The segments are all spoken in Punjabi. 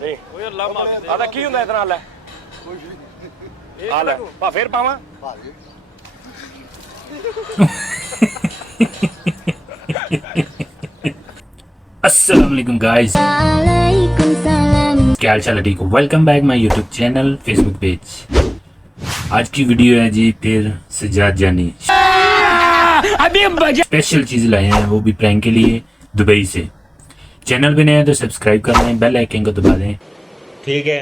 ਨਹੀਂ ਆਦਾ ਕੀ ਹੁੰਦਾ ਇਹਦੇ ਨਾਲ ਲੈ ਆ ਲੈ ਪਾ ਫੇਰ ਪਾਵਾਂ अस्सलाम वालेकुम गाइस, क्या हाल चाल है? ठीक हो? Welcome back my YouTube channel, Facebook page. आज की वीडियो है जी फिर सजाद जानी अभी स्पेशल चीज लाए हैं, वो भी प्रैंक के लिए दुबई से। चैनल पे नए हैं तो सब्सक्राइब कर लें, बेल आइकन को दबा दें, ठीक है।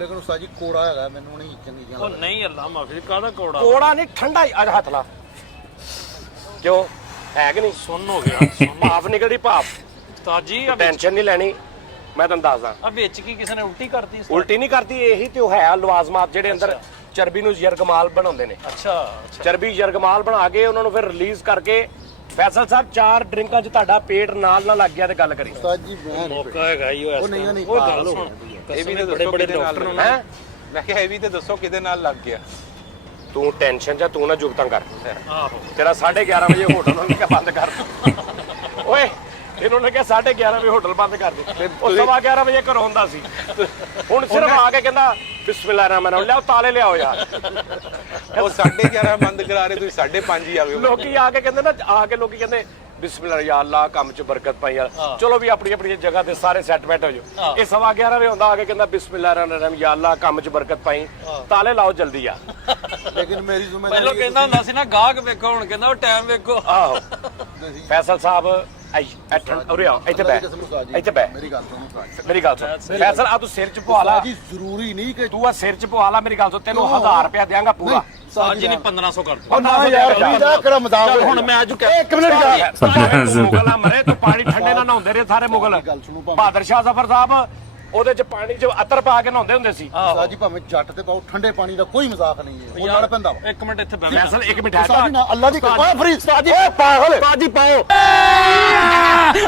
लेकिन उस्ताद जी कोड़ा है मैनू नहीं चंगी ਉਹ ਨਹੀਂ ਅੱਲਾ ਮਾਫੀ ਕਾਹਦਾ ਕੋੜਾ ਕੋੜਾ ਨਹੀਂ ਠੰਡਾ ਹੀ ਅੱਜ ਹੱਥ ਲਾ ਕਿਉਂ ਹੈ ਕਿ ਨਹੀਂ ਸੁੰਨ ਹੋ ਗਿਆ ਭਾਫ ਨਿਕਲਦੀ ਭਾਫ ਉਸਤਾਦ ਜੀ ਟੈਨਸ਼ਨ ਨਹੀਂ ਲੈਣੀ ਮੈਂ ਤੁਹਾਨੂੰ ਦੱਸਦਾ ਆ ਵਿੱਚ ਕੀ ਕਿਸੇ ਨੇ ਉਲਟੀ ਕਰਤੀ ਉਲਟੀ ਨਹੀਂ ਕਰਤੀ ਇਹੀ ਤੇ ਉਹ ਹੈ ਲਵਾਜ਼ਮਾਤ ਜਿਹੜੇ ਅੰਦਰ ਚਰਬੀ ਨੂੰ ਯਰਗਮਾਲ ਬਣਾਉਂਦੇ ਨੇ ਅੱਛਾ ਚਰਬੀ ਯਰਗਮਾਲ ਬਣਾ ਕੇ ਉਹਨਾਂ ਨੂੰ ਫਿਰ ਰਿਲੀਜ਼ ਕਰਕੇ ਫੈਸਲ ਸਾਹਿਬ 4 ਡਰਿੰਕਾਂ 'ਚ ਤੁਹਾਡਾ ਪੇਟ ਨਾਲ ਨਾ ਲੱਗ ਗਿਆ ਤੇ ਗੱਲ ਕਰੀ उस्ताद जी मैं ਮੌਕਾ ਹੈਗਾ ਹੀ ਉਹ ਨਹੀਂ ਉਹ ਗੱਲ ਸੁਣ ਇਹ ਵੀ ਤੇ ਦੱਸੋ ਕਿਹਦੇ ਨਾਲ ਹੈ ਮੈਂ ਕਿਹਾ ਇਹ ਵੀ ਤੇ ਦੱਸੋ ਕਿਹਦੇ ਨਾਲ ਲੱਗ ਗਿਆ ਤੂੰ ਟੈਨਸ਼ਨ ਜਾਂ ਤੂੰ ਨਾ ਜੁਗਤਾਂ ਕਰ ਆਹੋ ਤੇਰਾ 11:30 ਵਜੇ ਹੋਟਲ ਨੂੰ ਕਿਹਾ ਬੰਦ ਕਰ ਓਏ ਇਹਨਾਂ ਨੇ ਕਿਹਾ 11:30 ਵਜੇ ਹੋਟਲ ਬੰਦ ਕਰ ਦੇ ਉਹ 11:15 ਵਜੇ ਘਰੋਂ ਹੁੰਦਾ ਸੀ ਹੁਣ ਸਿਰਫ ਆ ਕੇ ਕਹਿੰਦਾ ਬਿਸਮਿਲ੍ਲਾਹ ਰਹਿਮਾਨ ਰਹੀਮ ਲਿਆਓ ਤਾਲੇ ਲਿਆਓ ਯਾਰ ਉਹ 11:30 ਬੰਦ ਕਰਾ ਰਹੇ ਤੁਸੀਂ 5:30 ਹੀ ਆ ਗਏ ਲੋਕੀ ਆ ਕੇ ਕਹਿੰਦੇ ਨਾ ਆ ਕੇ ਲੋਕੀ ਕਹਿੰਦੇ ਬਿਸਮਿਲ੍ਲਾਹ ਯਾ ਅੱਲਾਹ ਕੰਮ 'ਚ ਬਰਕਤ ਪਾਈ ਯਾਰ ਚਲੋ ਵੀ ਆਪਣੀ ਆਪਣੀ ਜਗ੍ਹਾ ਤੇ ਸਾਰੇ ਸੈਟਮੈਂਟ ਹੋ ਜਾਓ ਇਹ 11:15 ਵਜੇ ਹੁੰਦਾ ਆ ਕੇ ਕਹਿੰਦਾ ਬਿਸਮਿਲ੍ਲਾਹ ਰਹਿਮਾਨ ਰਹੀਮ ਯਾ ਅੱਲਾਹ ਕੰਮ 'ਚ ਬਰਕਤ ਪਾਈ ਤਾਲੇ ਲਾਓ ਜਲਦੀ ਆ लेकिन मेरी जिम्मेदारी ਪਹਿਲਾਂ ਕਹਿੰਦਾ ਹੁੰਦਾ ਸੀ ਨਾ ਗਾਹਕ ਵੇਖੋ ਹੁਣ ਕਹਿੰਦਾ ਉਹ ਟਾਈਮ ਵੇਖੋ ਆਹੋ ਫੈਸਲ ਸਾਹਿਬ ਉਰੇ ਆ ਇੱਥੇ ਬੈ ਇੱਥੇ ਬੈ मेरी गल सुनो उस्ताद ਮੇਰੀ ਗੱਲ ਸੁਣ ਫੈਸਲ ਆ ਤੂੰ ਸਿਰ 'ਚ ਪਵਾ ਲਾ जी जरूरी नहीं कि ਤੂੰ ਆ ਸਿਰ 'ਚ ਪਵਾ ਲਾ ਮੇਰੀ ਗੱਲ ਸੁਣ ਤੈਨੂੰ 1000 ਰੁਪਇਆ ਦਿਆਂਗਾ ਪੂਰਾ ਸਾਜ ਜੀ ਨੇ 1500 ਕਰ ਉਹ ਨਾ ਯਾਰ ਕਿਹੜਾ ਮਜ਼ਾਕ ਹੁਣ ਮੈਂ ਅੱਜ ਇੱਕ ਮਿੰਟ ਯਾਰ ਮੁਗਲਾਂ ਮਰੇ ਤੂੰ ਪਾਣੀ ਠੰਡੇ ਨਾਲ ਨਹਾਉਂਦੇ ਰਹੇ ਸਾਰੇ ਮੁਗਲ ਗੱਲ ਸੁਣੋ ਭਾਵੇਂ ਬਹਾਦਰ ਸ਼ਾਹ ਜ਼ਫਰ ਸਾਹਿਬ ਉਹਦੇ 'ਚ ਪਾਣੀ 'ਚ ਅਤਰ ਪਾ ਕੇ ਨਹਾਉਂਦੇ ਹੁੰਦੇ ਸੀ उस्ताद जी भाਵੇਂ ਜੱਟ ਤੇ ਪਾਓ ਠੰਡੇ ਪਾਣੀ ਦਾ ਕੋਈ ਮਜ਼ਾਕ ਨਹੀਂ ਹੈ ਉਹ ਲੜ ਪੈਂਦਾ ਵਾ ਇੱਕ ਮਿੰਟ ਇੱਥੇ ਬੈਠ ਫੈਸਲ ਇੱਕ ਮਿੰਟ उस्ताद जी ना अल्लाह दी कसम फ्री उस्ताद जी ਪਾਗਲ ਉਸਤਾਦ ਜੀ ਪਾਓ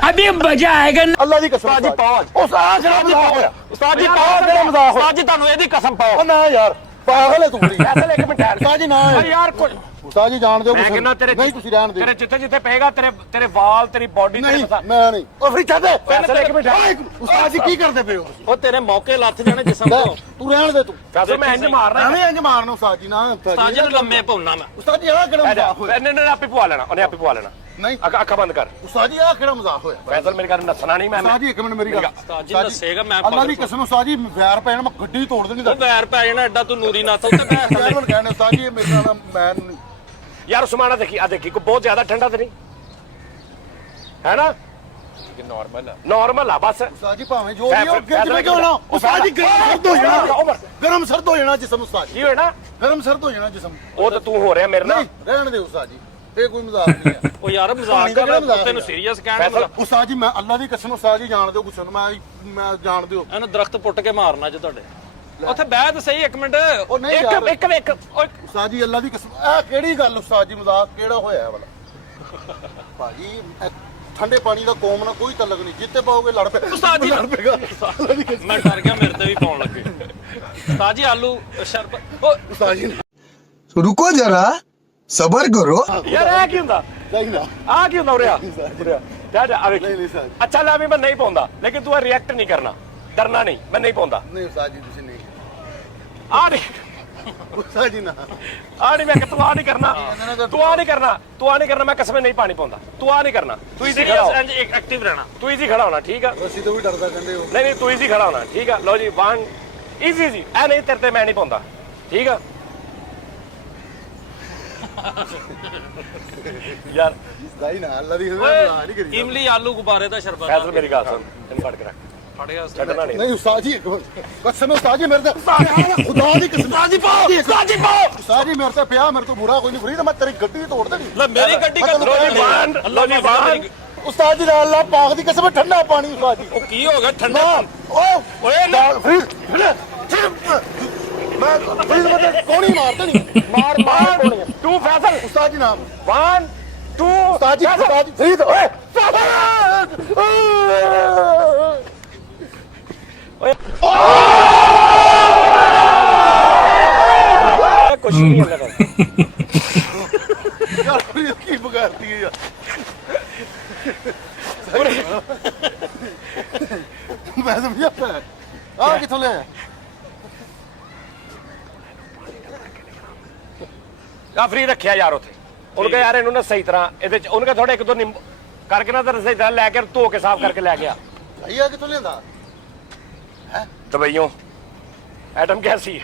अभी मजा आएगा। अल्लाह दी कसम ਉਸਤਾਦ ਜੀ ਪਾਓ उस्ताद जी मजाक होया ਉਸਤਾਦ ਜੀ ਪਾਓ तेरा मजाक ਉਸਤਾਦ ਜੀ ਤੁਹਾਨੂੰ ਇਹਦੀ ਕਸਮ ਪਾਓ ओ ना यार पागल है तू फ्री ਫੈਸਲ ਇੱਕ ਮਿੰਟ ਠਹਿਰ उस्ताद जी ना ਓ ਯਾਰ ਕੋਈ उस्ताद जी जान दो ਮੈਂ ਕਹਿੰਦਾ ਤੇਰੇ नहीं तुसी रहन दे ਤੇਰੇ ਜਿੱਥੇ ਜਿੱਥੇ ਪਏਗਾ ਤੇਰੇ ਤੇਰੇ ਵਾਲ ਤੇਰੀ ਬਾਡੀ नहीं मैं नहीं ओ फ्री छੱਡ ਫੈਸਲ ਇੱਕ ਮਿੰਟ ਠਹਿਰ उस्ताद जी की करदे पे हो ਉਹ ਤੇਰੇ ਮੌਕੇ ਲੱਥ ਜਾਣੇ ਜਿਸਮ ਤੋਂ तू रहन दे तू ਫੈਸਲ ਮੈਂ ਇੰਜ ਮਾਰਨਾ ਐਵੇਂ ਇੰਜ ਮਾਰਨਾ ਉਸਤਾਦ ਜੀ ਨਾ ਸਾਜ ਨੂੰ ਲੰਮੇ ਪਾਉਣਾ ਮੈਂ ਉਸਤਾਦ ਜੀ ਆਹ ਕਿਹੜਾ ਮਜ਼ਾਕ ਹੋਇਆ ਇਹਨੇ ਆਪੇ ਪਵਾ ਲੈਣਾ ਉਹਨੇ ਆਪੇ ਪਵਾ ਲੈਣਾ ਨਹੀਂ ਅੱਖਾਂ ਬੰਦ ਕਰ ਉਸਤਾਦ ਜੀ ਆਹ ਕਿਹੜਾ ਮਜ਼ਾਕ ਹੋਇਆ ਫੈਸਲ ਮੇਰੇ ਘਰ ਨੱਸਣਾ ਨਹੀਂ ਮੈਂ ਉਸਤਾਦ ਜੀ ਇੱਕ ਮਿੰਟ ਮੇਰੀ ਗੱਲ ਸਾਜ ਜੀ ਦੱਸੇਗਾ ਮੈਂ ਅੱਲਾ ਦੀ ਕਸਮ ਉਸਤਾਦ ਜੀ ਵੈਰ ਪੈਣ ਮੈਂ ਗੱਡੀ ਤੋੜ ਦੇਣੀ ਉਹ ਵੈਰ ਪੈ ਜਾਣਾ ਐਡਾ ਤੂੰ ਨੂਰੀ ਨਾਥ ਉੱਤੇ ਬੈਠ ਕਹਿਣ ਕਹਿੰਦੇ ਉਸਤਾਦ ਜੀ ਇਹ ਮੇਰੇ ਨਾਲ ਮੈਂ ਯਾਰ ਉਸਮਾਨਾ ਦੇਖੀ ਆ ਦੇਖੀ ਕੋਈ ਬਹੁਤ ਜ਼ਿਆਦਾ ਠੰਡਾ ਤੇ ਨਹੀਂ ਹੈ ਨਾ ਕਿ ਨਾਰਮਲ ਆ ਨਾਰਮਲ ਆ ਬਸ ਉਸਤਾਦ ਜੀ ਭਾਵੇਂ ਜੋ ਵੀ ਹੋ ਜਿਵੇਂ ਕਿਉਂ ਨਾ ਉਸਤਾਦ ਜੀ ਗਰਮ ਸਰਦ ਹੋ ਜਾਣਾ ਜਿਸਮ ਉਸਤਾਦ ਜੀ ਕੀ ਹੋਇਆ ਨਾ ਗਰਮ ਸਰਦ ਹੋ ਜਾਣਾ ਜਿਸਮ ਉਹ ਤਾਂ ਤੂੰ ਹੋ ਰਿਹਾ ਮੇਰੇ ਨਾਲ ਨਹੀਂ ਰਹਿਣ ਦੇ ਉਸਤਾਦ ਜੀ ਇਹ ਕੋਈ ਮਜ਼ਾਕ ਨਹੀਂ ਹੈ ਉਹ ਯਾਰ ਮਜ਼ਾਕ ਕਰ ਤੈਨੂੰ ਸੀਰੀਅਸ ਕਹਿਣ ਉਸਤਾਦ ਜੀ ਮੈਂ ਅੱਲਾ ਦੀ ਕਸਮ ਉਸਤਾਦ ਜੀ ਜਾਣਦੇ ਹੋ ਗੁੱਸੇ ਨੂੰ ਮੈਂ ਜਾਣਦੇ ਹੋ ਇਹਨੂੰ ਦਰਖਤ ਪੁੱਟ ਕੇ ਮਾਰਨਾ ਜੇ ਤੁਹਾਡੇ ਉੱਥੇ ਬਹਿ ਤਾਂ ਸਹੀ ਇੱਕ ਮਿੰਟ ਉਹ ਨਹੀਂ ਯਾਰ ਇੱਕ ਉਸਤਾਦ ਜੀ ਅੱਲਾ ਦੀ ਕਸਮ ਇਹ ਕਿਹੜੀ ਗੱਲ ਉਸਤਾਦ ਜੀ ਮਜ਼ਾਕ ਕਿਹੜਾ ਹੋਇਆ ਵਾਲਾ ਭਾਜੀ ਠੰਡੇ ਪਾਣੀ ਦਾ ਕੌਮ ਨਾਲ ਕੋਈ ਤਲਕ ਨਹੀਂ ਜਿੱਤੇ ਪਾਓਗੇ ਲੜ ਪਏ ਉਸਤਾਦ ਜੀ ਲੜ ਪਏਗਾ ਮੈਂ ਡਰ ਗਿਆ ਮੇਰੇ ਤੇ ਵੀ ਪਾਉਣ ਲੱਗੇ ਉਸਤਾਦ ਜੀ ਆਲੂ ਸ਼ਰਬਤ ਉਹ ਉਸਤਾਦ ਜੀ रुको जरा सबर करो। ਯਾਰ ਇਹ ਕੀ ਹੁੰਦਾ ਚਾਹੀਦਾ ਆ ਕੀ ਹੁੰਦਾ ਉਰਿਆ ਜਾ ਆ ਵੇਖ ਨਹੀਂ ਸਰ ਅੱਛਾ ਲੈ ਵੀ ਮੈਂ ਨਹੀਂ ਪਾਉਂਦਾ ਲੇਕਿਨ ਤੂੰ ਰਿਐਕਟ ਨਹੀਂ ਕਰਨਾ ਡਰਨਾ ਨਹੀਂ ਮੈਂ ਨਹੀਂ ਪਾਉਂਦਾ ਨਹੀਂ ਉਸਤਾਦ ਜੀ ਤੁਸੀਂ ਨਹੀਂ ਆ ਨਹੀਂ ਉਸਤਾਦ ਜੀ ਨਾ ਆ ਨਹੀਂ ਮੈਂ ਕਿ ਤੂੰ ਆ ਨਹੀਂ ਕਰਨਾ ਤੂੰ ਆ ਨਹੀਂ ਕਰਨਾ ਤੂੰ ਆ ਨਹੀਂ ਕਰਨਾ ਮੈਂ ਕਸਮ ਨਹੀਂ ਪਾਣੀ ਪਾਉਂਦਾ ਤੂੰ ਆ ਨਹੀਂ ਕਰਨਾ ਤੂੰ ਇਜ਼ੀ ਖੜਾ ਹੋ ਸੀਰੀਅਸ ਐਕਟਿਵ ਰਹਿਣਾ ਤੂੰ ਇਜ਼ੀ ਖੜਾ ਹੋਣਾ ਠੀਕ ਆ ਅਸੀਂ ਤਾਂ ਵੀ ਡਰਦਾ ਕਹਿੰਦੇ ਹੋ ਨਹੀਂ ਤੂੰ ਇਜ਼ੀ ਖੜਾ ਹੋਣਾ ਠੀਕ ਆ ਲਓ ਜੀ 1 ਇਜ਼ੀ ਐ ਨਹੀਂ ਤੇਰੇ ਤੇ ਮੈਂ ਨਹੀਂ ਪਾਉਂਦਾ ਠੀਕ ਆ ਯਾਰ ਸਹੀ ਨਾ ਅੱਲਾ ਦੀ ਕਸਮ ਨਹੀਂ ਕਰੀ ਇਮਲੀ ਆਲੂ ਗੁਬਾਰੇ ਦਾ ਸ਼ਰਬਤ ਫੈਸਲ ਮੇਰੀ ਗੱਲ ਸੁਣ ਤੈਨੂੰ ਫੜ ਕੇ ਰੱਖ ਫੜਿਆ ਛੱਡਣਾ ਨਹੀਂ ਨਹੀਂ ਉਸਤਾਦ ਜੀ ਕਸਮ ਉਸਤਾਦ ਜੀ ਮੇਰੇ ਤੇ ਖੁਦਾ ਦੀ ਕਸਮ ਉਸਤਾਦ ਜੀ ਪਾਓ ਉਸਤਾਦ ਜੀ ਪਾਓ ਉਸਤਾਦ ਜੀ ਮੇਰੇ ਤੇ ਪਿਆ ਮੇਰੇ ਤੋਂ ਬੁਰਾ ਕੋਈ ਨਹੀਂ ਫਰੀ ਤਾਂ ਮੈਂ ਤੇਰੀ ਗੱਡੀ ਤੋੜ ਦੇਣੀ ਲੈ ਮੇਰੀ ਗੱਡੀ ਕਰ ਲੋ ਜੀ ਬਾਨ ਲੋ ਜੀ ਬਾਨ ਉਸਤਾਦ ਜੀ ਦਾ ਅੱਲਾ ਪਾਕ ਦੀ ਕਸਮ ਠੰਡਾ ਪਾਣੀ ਉਸਤਾਦ ਜੀ ਉਹ ਕੀ ਹੋ ਗਿਆ ਠੰਡਾ ਓਏ ਫਰੀ ਮੈਂ ਫਰੀ ਮਤ ਕੋਣੀ ਮਾਰਦੇ ਨਹੀਂ ਮਾਰ ਕੋਣੀ ਤੂੰ ਫੈਸਲ ਉਸਤਾਦ ਜੀ ਨਾਮ 1 2 ਉਸਤਾਦ ਜੀ ਫਰੀ ਓਏ ਕੁਛ ਨਹੀਂ ਹੁੰਦਾ ਕੀ ਬਗਾਰਤੀ ਹੈ ਯਾਰ ਮੈਂ ਸਮਝਿਆ ਆ ਕਿੱਥੋਂ ਲਿਆ ਆ ਫ੍ਰੀ ਰੱਖਿਆ ਯਾਰ ਉੱਥੇ ਉਹਨੂੰ ਕਿਹਾ ਯਾਰ ਇਹਨੂੰ ਨਾ ਸਹੀ ਤਰ੍ਹਾਂ ਇਹਦੇ ਚ ਉਹਨੂੰ ਕਿਹਾ ਥੋੜੇ ਇੱਕ ਦੋ ਨਿੰਬੂ ਕਰਕੇ ਨਾ ਤੇ ਸਹੀ ਤਰ੍ਹਾਂ ਲੈ ਕੇ ਧੋ ਕੇ ਸਾਫ਼ ਕਰਕੇ ਲੈ ਗਿਆ ਭਾਈ ਆ ਕਿੱਥੋਂ ਲਿਆਂਦਾ ਦਵਾਈਓਂ ਐਟਮ ਕੈਸੀ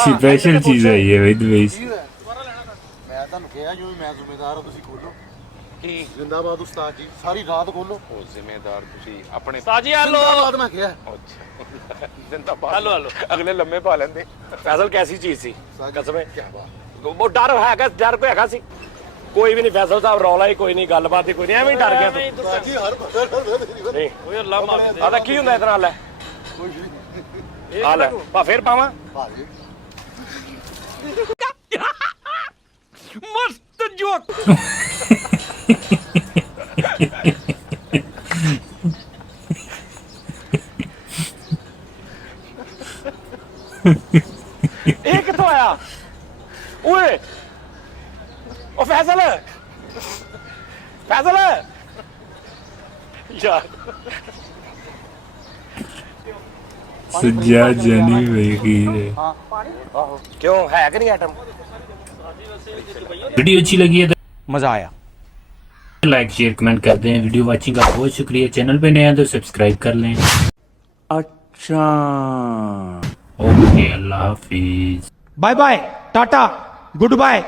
स्पेशल चीज है ये भाई दुबई से। ਮੈਂ ਤੁਹਾਨੂੰ ਕਿਹਾ ਜੋ ਮੈਂ ਜ਼ਿੰਮੇਦਾਰ ਹਾਂ ਤੁਸੀਂ ਖੋਲੋ ਕੀ ਜ਼ਿੰਦਾਬਾਦ ਉਸਤਾਦ ਜੀ ਸਾਰੀ ਰਾਤ ਖੋਲੋ ਉਹ ਜ਼ਿੰਮੇਦਾਰ ਤੁਸੀਂ ਆਪਣੇ ਉਸਤਾਦ ਜੀ ਆਲੋ ਜ਼ਿੰਦਾਬਾਦ ਮੈਂ ਕਿਹਾ ਜ਼ਿੰਦਾਬਾਦ ਆਲੋ ਆਲੋ ਅਗਲੇ ਲੰਮੇ ਪਾ ਲੈਂਦੇ ਫੈਸਲ ਕੈਸੀ ਚੀਜ਼ ਸੀ ਕਸਮੇ ਕੀ ਬਾਤ ਉਹ ਡਰ ਹੈਗਾ ਡਰ ਕੋਈ ਹੈਗਾ ਸੀ ਕੋਈ ਵੀ ਨਹੀਂ ਫੈਸਲ ਸਾਹਿਬ ਰੌਲਾ ਹੀ ਕੋਈ ਨਹੀਂ ਗੱਲਬਾਤ ਹੀ ਕੋਈ ਨਹੀਂ ਐਵੇਂ ਹੀ ਡਰ ਗਿਆ ਤੂੰ ਉਸਤਾਦ ਜੀ ਹਰ ਬੰਦਾ ਨਹੀਂ ਓਏ ਅੱਲਾ ਮਾਫ ਦੇ ਆ ਤਾਂ ਕੀ ਹੁੰਦਾ ਇਹਦੇ ਨਾਲ ਲੈ ਕੋਈ ਨਹੀਂ ਆ ਲੈ ਪਾ ਫੇਰ ਪਾਵਾਂ ਭਾਜੀ ਮਸਤ ਜੋਕ ਇਹ ਕਿੱਥੋਂ ਆਇਆ ਓਏ ਉਹ ਫੈਸਲ ਫੈਸਲ ਯਾਰ सज्जाद जानी भाई की है। ਕਿਉਂ ਹੈ ਕਿ ਨਹੀਂ ਆਈਟਮ वीडियो अच्छी लगी है तो ਮਜ਼ਾ ਆਇਆ लाइक शेयर कमेंट कर दें। वीडियो वॉचिंग का बहुत शुक्रिया। चैनल पे नए हैं तो सब्सक्राइब कर लें। ਅੱਛਾ ओके अल्लाह हाफिज। Bye bye tata good bye.